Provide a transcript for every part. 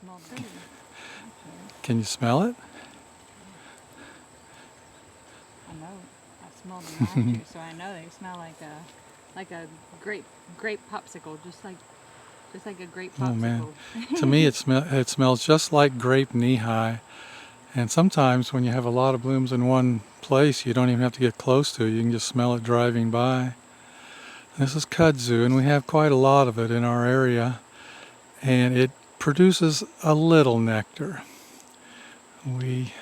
smell pretty, actually. Can you smell it? I know. I smelled them last year, so I know they smell like a grape popsicle, just like a grape Oh man, popsicle. to me it smells just like grape knee-high. And sometimes when you have a lot of blooms in one place, you don't even have to get close to it. You can just smell it driving by. This is kudzu, and we have quite a lot of it in our area, and it produces a little nectar. It's really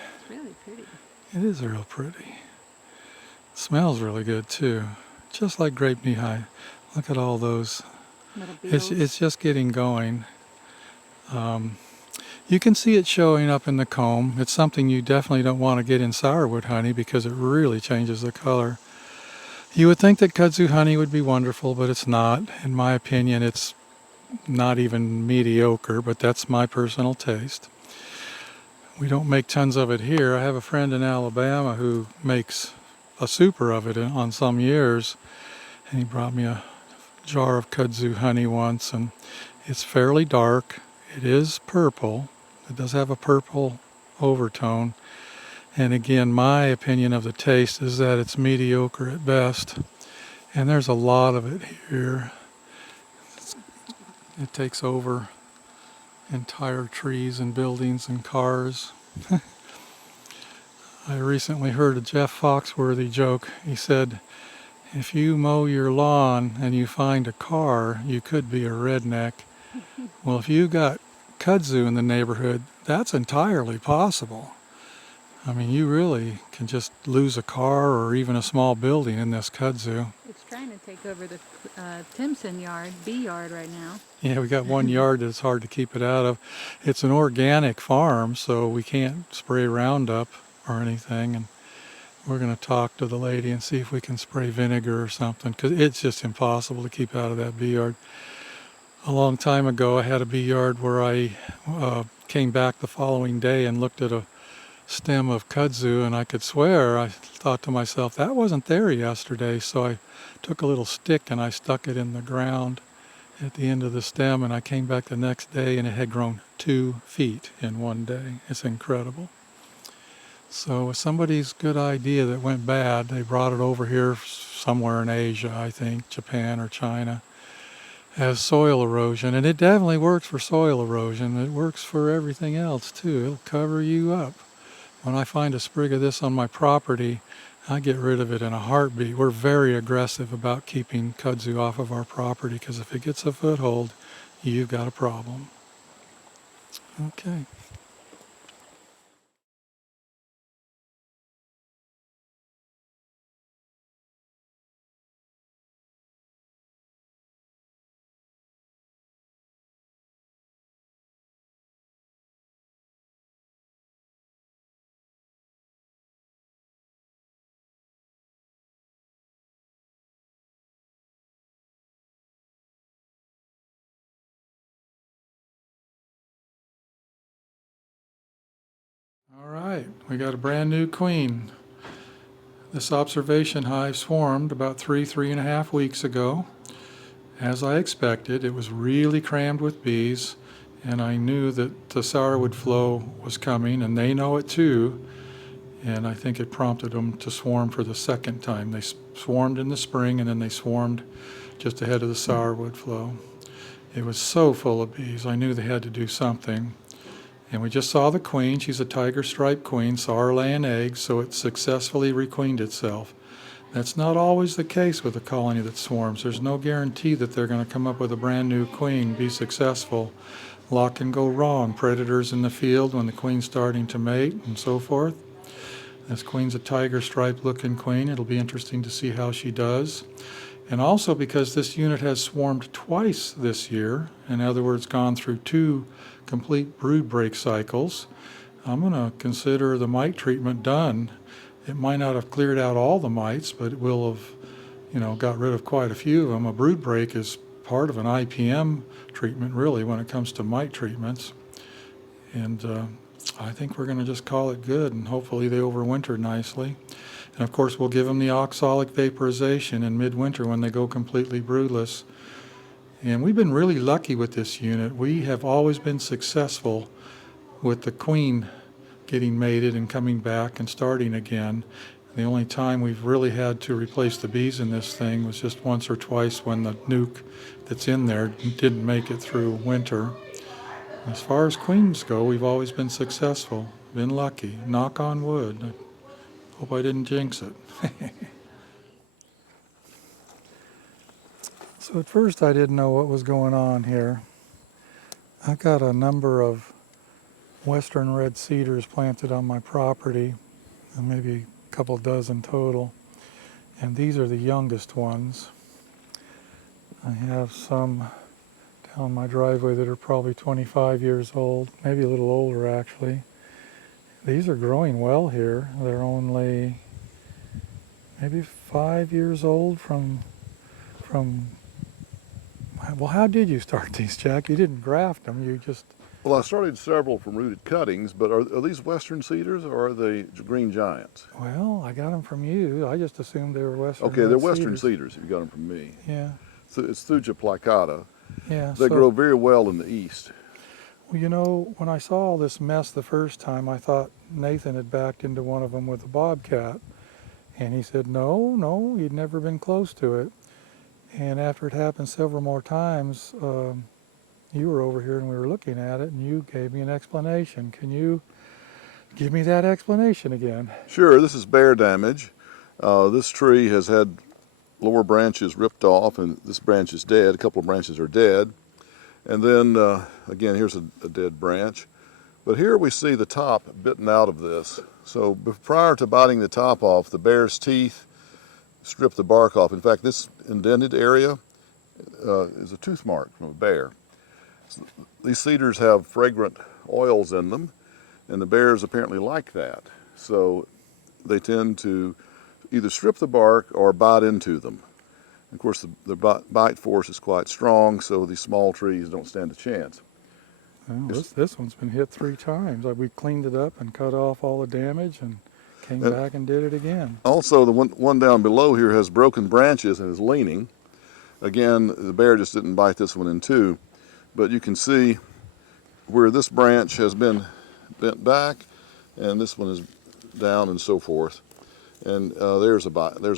pretty. It is real pretty. It smells really good too, just like grape knee-high. Look at all those. Little beetles. It's just getting going. You can see it showing up in the comb. It's something you definitely don't want to get in sourwood honey because it really changes the color. You would think that kudzu honey would be wonderful, but it's not. In my opinion, it's not even mediocre, but that's my personal taste. We don't make tons of it here. I have a friend in Alabama who makes a super of it on some years, and he brought me a jar of kudzu honey once, and it's fairly dark. It is purple. It does have a purple overtone. And again, my opinion of the taste is that it's mediocre at best. And there's a lot of it here. It takes over entire trees and buildings and cars. I recently heard a Jeff Foxworthy joke. He said, if you mow your lawn and you find a car, you could be a redneck. Well, if you got kudzu in the neighborhood, that's entirely possible. I mean, you really can just lose a car or even a small building in this kudzu. It's trying to take over the Timpson yard, B yard right now. Yeah, we got one yard that's hard to keep it out of. It's an organic farm, so we can't spray Roundup or anything. And we're going to talk to the lady and see if we can spray vinegar or something, because it's just impossible to keep out of that bee yard. A long time ago, I had a bee yard where I came back the following day and looked at a stem of kudzu, and I could swear, I thought to myself, that wasn't there yesterday. So I took a little stick and I stuck it in the ground at the end of the stem, and I came back the next day and it had grown 2 feet in one day. It's incredible. So with somebody's good idea that went bad, they brought it over here somewhere in Asia, I think, Japan or China, as soil erosion. And it definitely works for soil erosion. It works for everything else too. It'll cover you up. When I find a sprig of this on my property, I get rid of it in a heartbeat. We're very aggressive about keeping kudzu off of our property, because if it gets a foothold, you've got a problem. Okay. All right, we got a brand new queen. This observation hive swarmed about 3.5 weeks ago. As I expected, it was really crammed with bees, and I knew that the sourwood flow was coming, and they know it too. And I think it prompted them to swarm for the second time. They swarmed in the spring, and then they swarmed just ahead of the sourwood flow. It was so full of bees, I knew they had to do something. And we just saw the queen. She's a tiger striped queen, saw her laying eggs, so it successfully requeened itself. That's not always the case with a colony that swarms. There's no guarantee that they're going to come up with a brand new queen, be successful. A lot can go wrong. Predators in the field when the queen's starting to mate and so forth. This queen's a tiger striped looking queen. It'll be interesting to see how she does. And also because this unit has swarmed twice this year, in other words, gone through 2 complete brood break cycles, I'm going to consider the mite treatment done. It might not have cleared out all the mites, but it will have, got rid of quite a few of them. A brood break is part of an IPM treatment, really, when it comes to mite treatments. And I think we're going to just call it good, and hopefully they overwinter nicely. And of course, we'll give them the oxalic vaporization in midwinter when they go completely broodless. And we've been really lucky with this unit. We have always been successful with the queen getting mated and coming back and starting again. The only time we've really had to replace the bees in this thing was just once or twice when the nuke that's in there didn't make it through winter. As far as queens go, we've always been successful, been lucky. Knock on wood. I hope I didn't jinx it. So at first I didn't know what was going on here. I've got a number of western red cedars planted on my property, and maybe a couple dozen total. And these are the youngest ones. I have some down my driveway that are probably 25 years old, maybe a little older actually. These are growing well here. They're only maybe 5 years old from well, how did you start these, Jack? You didn't graft them, you just... Well, I started several from rooted cuttings, but are these western cedars or are they green giants? Well, I got them from you. I just assumed they were western. Okay, they're western cedars if you got them from me. Yeah. So it's Thuja plicata. Yeah. They grow very well in the east. Well, you know, when I saw all this mess the first time, I thought Nathan had backed into one of them with a bobcat. And he said, no, he'd never been close to it. And after it happened several more times, you were over here and we were looking at it and you gave me an explanation. Can you give me that explanation again? Sure, this is bear damage. This tree has had lower branches ripped off and this branch is dead. A couple of branches are dead. And then, again, here's a dead branch. But here we see the top bitten out of this. So prior to biting the top off, the bear's teeth strip the bark off. In fact, this indented area is a tooth mark from a bear. These cedars have fragrant oils in them, and the bears apparently like that. So they tend to either strip the bark or bite into them. Of course, the bite force is quite strong, so these small trees don't stand a chance. Well, this one's been hit 3 times. We cleaned it up and cut off all the damage and came back and did it again. Also, the one down below here has broken branches and is leaning. Again, the bear just didn't bite this one in two. But you can see where this branch has been bent back and this one is down and so forth. And there's a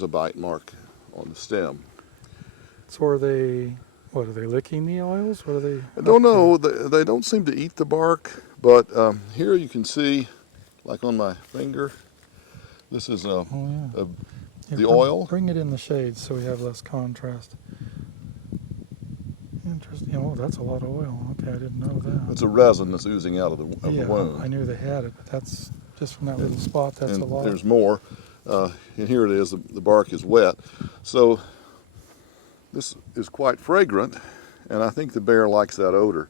bite mark on the stem. So are they licking the oils? What are they? I don't know. They don't seem to eat the bark, but here you can see, like on my finger, this is the oil. Bring it in the shade so we have less contrast. Interesting. Oh, that's a lot of oil. Okay, I didn't know that. It's a resin that's oozing out of the wound. I knew they had it, but that's just from that little spot. That's and a lot. There's more. And here it is. The bark is wet. So this is quite fragrant, and I think the bear likes that odor.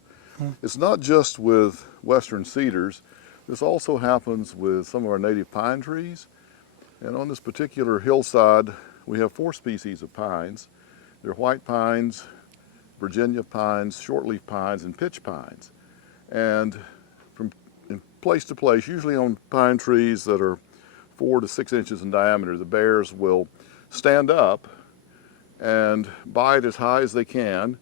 It's not just with western cedars. This also happens with some of our native pine trees. And on this particular hillside, we have 4 species of pines. They're white pines, Virginia pines, shortleaf pines, and pitch pines. And from place to place, usually on pine trees that are 4 to 6 inches in diameter, the bears will stand up and bite as high as they can,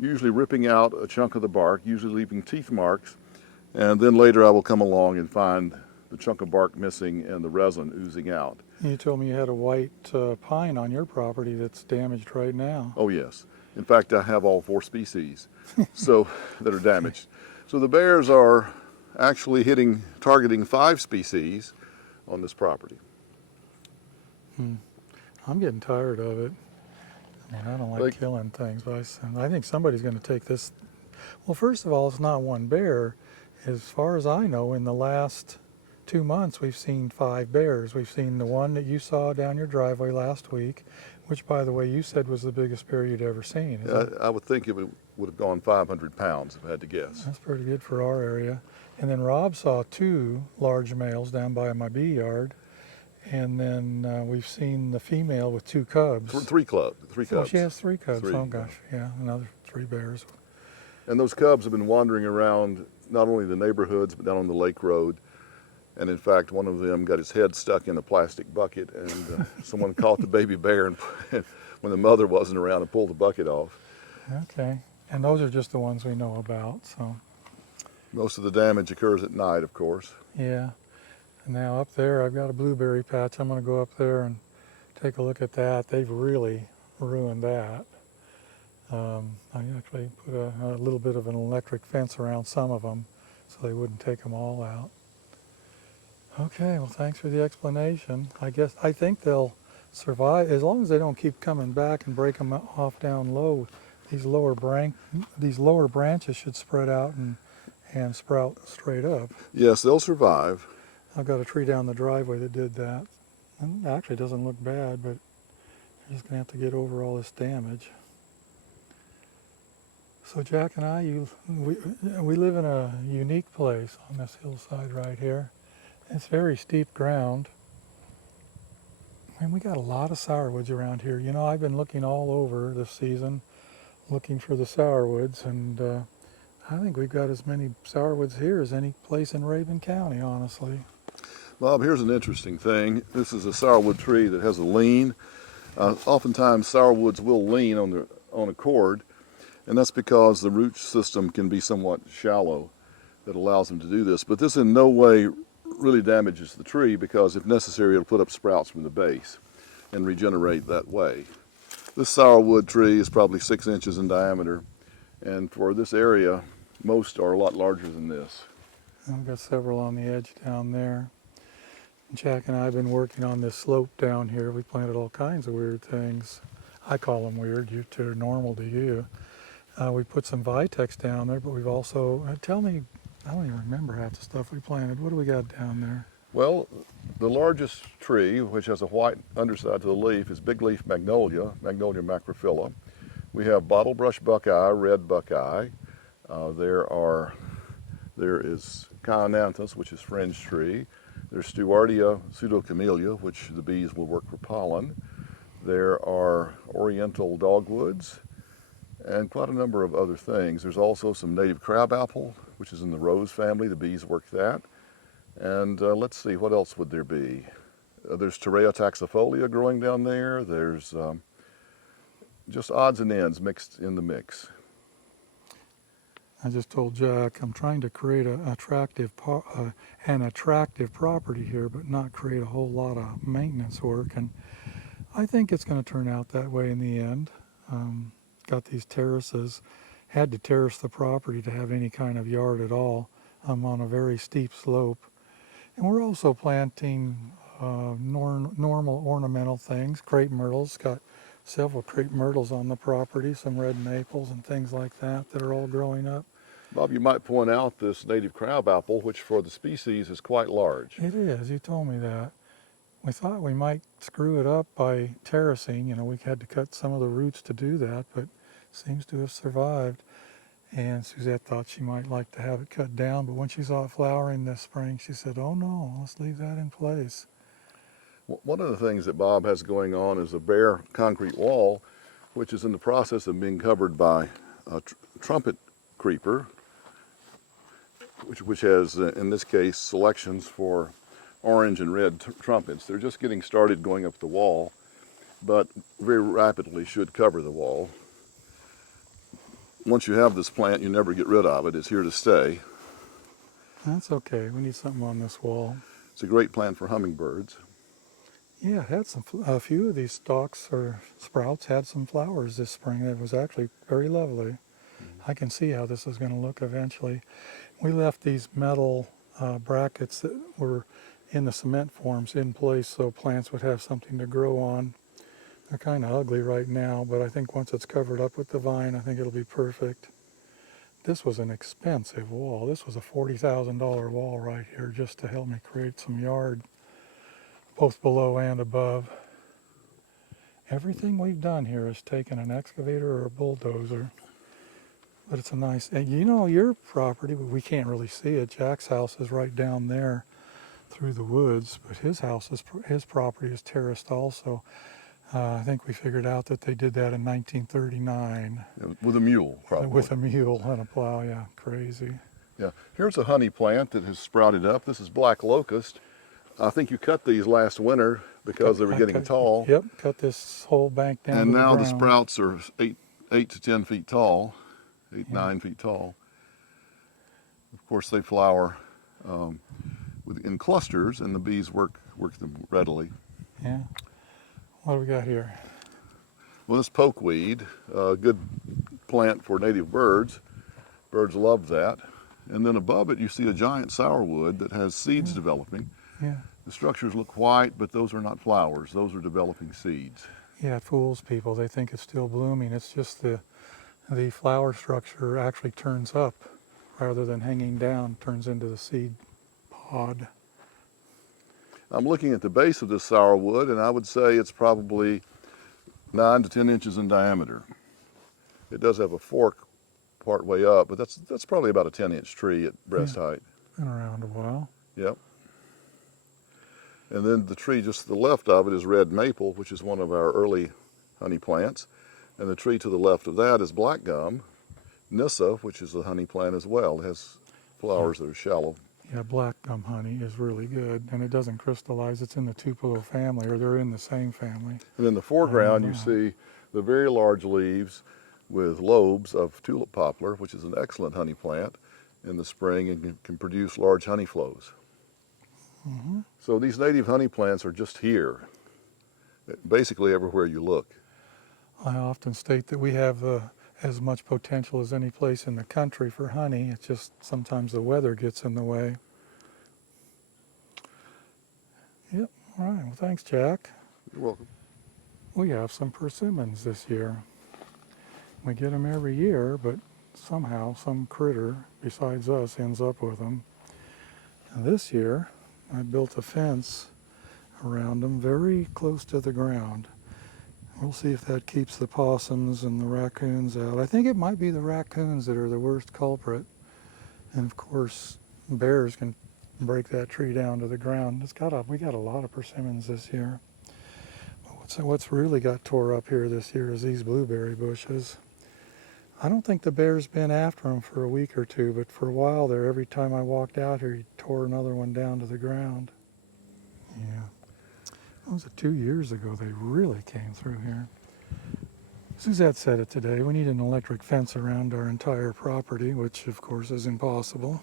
usually ripping out a chunk of the bark, usually leaving teeth marks. And then later I will come along and find the chunk of bark missing and the resin oozing out. You told me you had a white pine on your property that's damaged right now. Oh yes. In fact, I have all 4 species that are damaged. So the bears are actually targeting 5 species on this property. I'm getting tired of it. I mean, I don't like killing things, but I think somebody's going to take this. Well, first of all, it's not one bear. As far as I know, in the last 2 months, we've seen 5 bears. We've seen the one that you saw down your driveway last week, which, by the way, you said was the biggest bear you'd ever seen. I would think it would have gone 500 pounds if I had to guess. That's pretty good for our area. And then Rob saw 2 large males down by my bee yard. And then we've seen the female with 2 cubs. 3 cubs. Oh, she has 3 cubs. 3. Oh, gosh, yeah, another 3 bears. And those cubs have been wandering around not only the neighborhoods, but down on the lake road. And in fact, one of them got his head stuck in a plastic bucket, and someone caught the baby bear and when the mother wasn't around and pulled the bucket off. Okay. And those are just the ones we know about, so Most of the damage occurs at night, of course. yeah. And now up there, I've got a blueberry patch. I'm going to go up there and take a look at that. They've really ruined that. I actually put a little bit of an electric fence around some of them so they wouldn't take them all out. Okay, well, thanks for the explanation. I think they'll survive as long as they don't keep coming back and break them off down low. These lower branches should spread out and sprout straight up. Yes, they'll survive. I've got a tree down the driveway that did that. And it actually doesn't look bad, but you're just going to have to get over all this damage. So Jack and I, we live in a unique place on this hillside right here. It's very steep ground. And we got a lot of sourwoods around here. You know, I've been looking all over this season, looking for the sourwoods, and I think we've got as many sourwoods here as any place in Raven County, honestly. Bob, here's an interesting thing. This is a sourwood tree that has a lean. Oftentimes sourwoods will lean on a cord, and that's because the root system can be somewhat shallow that allows them to do this. But this in no way really damages the tree, because if necessary it'll put up sprouts from the base and regenerate that way. This sourwood tree is probably 6 inches in diameter, and for this area most are a lot larger than this. I've got several on the edge down there. Jack and I have been working on this slope down here. We planted all kinds of weird things. I call them weird, they're normal to you. We put some Vitex down there, but we've also, tell me, I don't even remember half the stuff we planted. What do we got down there? Well, the largest tree, which has a white underside to the leaf, is big leaf magnolia, Magnolia macrophylla. We have bottlebrush buckeye, red buckeye. There is Chionanthus, which is fringe tree. There's Stewartia pseudocamellia, which the bees will work for pollen. There are oriental dogwoods and quite a number of other things. There's also some native crabapple, which is in the rose family. The bees work that. And let's see, what else would there be? There's Torreya taxifolia growing down there. There's just odds and ends mixed in the mix. I just told Jack I'm trying to create an attractive property here, but not create a whole lot of maintenance work. And I think it's going to turn out that way in the end. Got these terraces, had to terrace the property to have any kind of yard at all. I'm on a very steep slope. And we're also planting normal ornamental things, crepe myrtles. Got several crepe myrtles on the property, some red maples and things like that are all growing up. Bob, you might point out this native crabapple, which for the species is quite large. It is, you told me that. We thought we might screw it up by terracing. You know, we had to cut some of the roots to do that, but it seems to have survived. And Suzette thought she might like to have it cut down, but when she saw it flowering this spring, she said, oh no, let's leave that in place. One of the things that Bob has going on is a bare concrete wall, which is in the process of being covered by a trumpet creeper, which has, in this case, selections for orange and red trumpets. They're just getting started going up the wall, but very rapidly should cover the wall. Once you have this plant, you never get rid of it. It's here to stay. That's okay. We need something on this wall. It's a great plant for hummingbirds. Yeah, it had a few of these stalks or sprouts had some flowers this spring. It was actually very lovely. I can see how this is going to look eventually. We left these metal brackets that were in the cement forms in place so plants would have something to grow on. They're kind of ugly right now, but I think once it's covered up with the vine, I think it'll be perfect. This was an expensive wall. This was a $40,000 wall right here just to help me create some yard, both below and above. Everything we've done here is taken an excavator or a bulldozer. But it's a nice, you know, your property, we can't really see it. Jack's house is right down there through the woods, but his property is terraced also. I think we figured out that they did that in 1939. With a mule, probably. With a mule and a plow, yeah, crazy. Yeah, here's a honey plant that has sprouted up. This is black locust. I think you cut these last winter because they were getting tall. Yep, cut this whole bank down and to now the the ground. sprouts are 8 to 10 feet tall. 8, Yeah. 9 feet tall. Of course, they flower in clusters, and the bees work them readily. Yeah. What do we got here? Well, this pokeweed, a good plant for native birds. Birds love that. And then above it, you see a giant sourwood that has seeds developing. Yeah. The structures look white, but those are not flowers. Those are developing seeds. Yeah, it fools people. They think it's still blooming. It's just the flower structure actually turns up rather than hanging down, turns into the seed pod. I'm looking at the base of this sourwood, and I would say it's probably 9 to 10 inches in diameter. It does have a fork part way up, but that's probably about a 10-inch tree at breast height. Been around a while. Yep. And then the tree just to the left of it is red maple, which is one of our early honey plants. And the tree to the left of that is black gum, Nyssa, which is a honey plant as well. It has flowers that are shallow. Yeah, black gum honey is really good, and it doesn't crystallize. It's in the Tupelo family, or they're in the same family. And in the foreground, you see the very large leaves with lobes of tulip poplar, which is an excellent honey plant in the spring and can produce large honey flows. Mm-hmm. So these native honey plants are just here, basically everywhere you look. I often state that we have as much potential as any place in the country for honey. It's just sometimes the weather gets in the way. Yep. All right. Well, thanks, Jack. You're welcome. We have some persimmons this year. We get them every year, but somehow some critter besides us ends up with them. And this year, I built a fence around them very close to the ground. We'll see if that keeps the possums and the raccoons out. I think it might be the raccoons that are the worst culprit. And of course, bears can break that tree down to the ground. We got a lot of persimmons this year. What's really got tore up here this year is these blueberry bushes. I don't think the bear's been after them for a week or two, but for a while there, every time I walked out here, he tore another one down to the ground. Yeah. That was 2 years ago they really came through here. Suzette said it today. We need an electric fence around our entire property, which of course is impossible.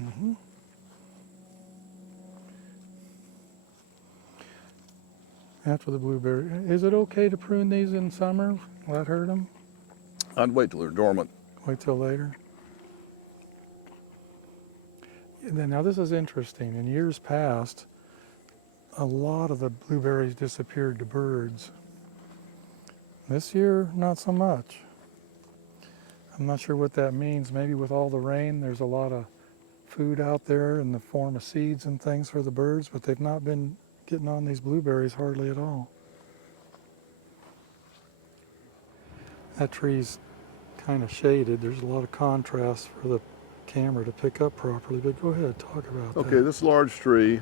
Mm-hmm. After the blueberry, is it okay to prune these in summer? Will that hurt them? I'd wait till they're dormant. Wait till later. And then, now this is interesting. In years past, a lot of the blueberries disappeared to birds. This year, not so much. I'm not sure what that means. Maybe with all the rain, there's a lot of food out there in the form of seeds and things for the birds, but they've not been getting on these blueberries hardly at all. That tree's kind of shaded. There's a lot of contrast for the camera to pick up properly, but go ahead, talk about that. Okay, this large tree,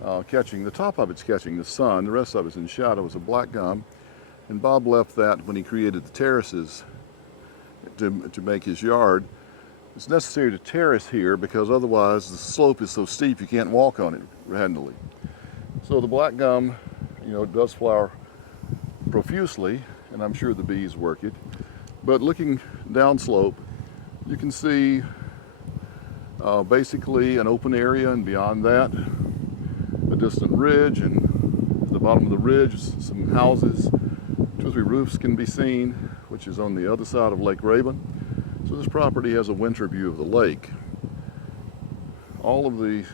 the top of it's catching the sun, the rest of it's in shadow, is a black gum, and Bob left that when he created the terraces to make his yard. It's necessary to terrace here because otherwise the slope is so steep you can't walk on it handily. So the black gum, does flower profusely, and I'm sure the bees work it. But looking downslope, you can see basically an open area, and beyond that, a distant ridge, and at the bottom of the ridge, some houses. 2 or 3 roofs can be seen, which is on the other side of Lake Raven. So this property has a winter view of the lake. All of the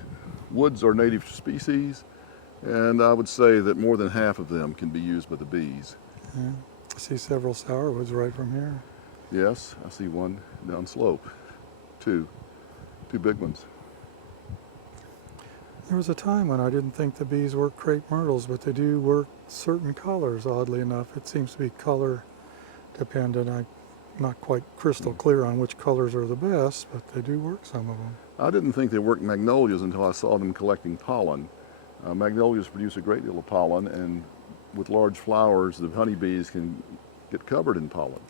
woods are native species, and I would say that more than half of them can be used by the bees. Yeah. I see several sourwoods right from here. Yes, I see one down slope. Two big ones. There was a time when I didn't think the bees work crepe myrtles, but they do work certain colors, oddly enough. It seems to be color dependent. I'm not quite crystal clear on which colors are the best, but they do work, some of them. I didn't think they worked magnolias until I saw them collecting pollen. Magnolias produce a great deal of pollen, and with large flowers, the honeybees can get covered in pollen.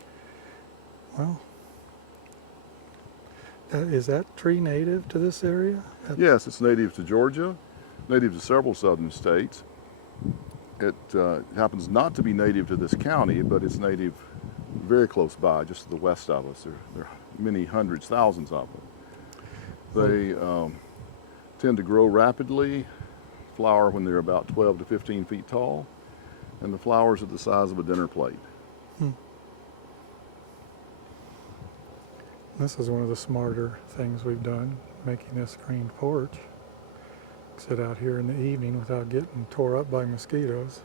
Well, Is that tree native to this area? Yes, it's native to Georgia, native to several southern states. It happens not to be native to this county, but it's native very close by, just to the west of us. There are many hundreds, thousands of them. They tend to grow rapidly, flower when they're about 12 to 15 feet tall, and the flowers are the size of a dinner plate. This is one of the smarter things we've done, making this screened porch. Sit out here in the evening without getting tore up by mosquitoes.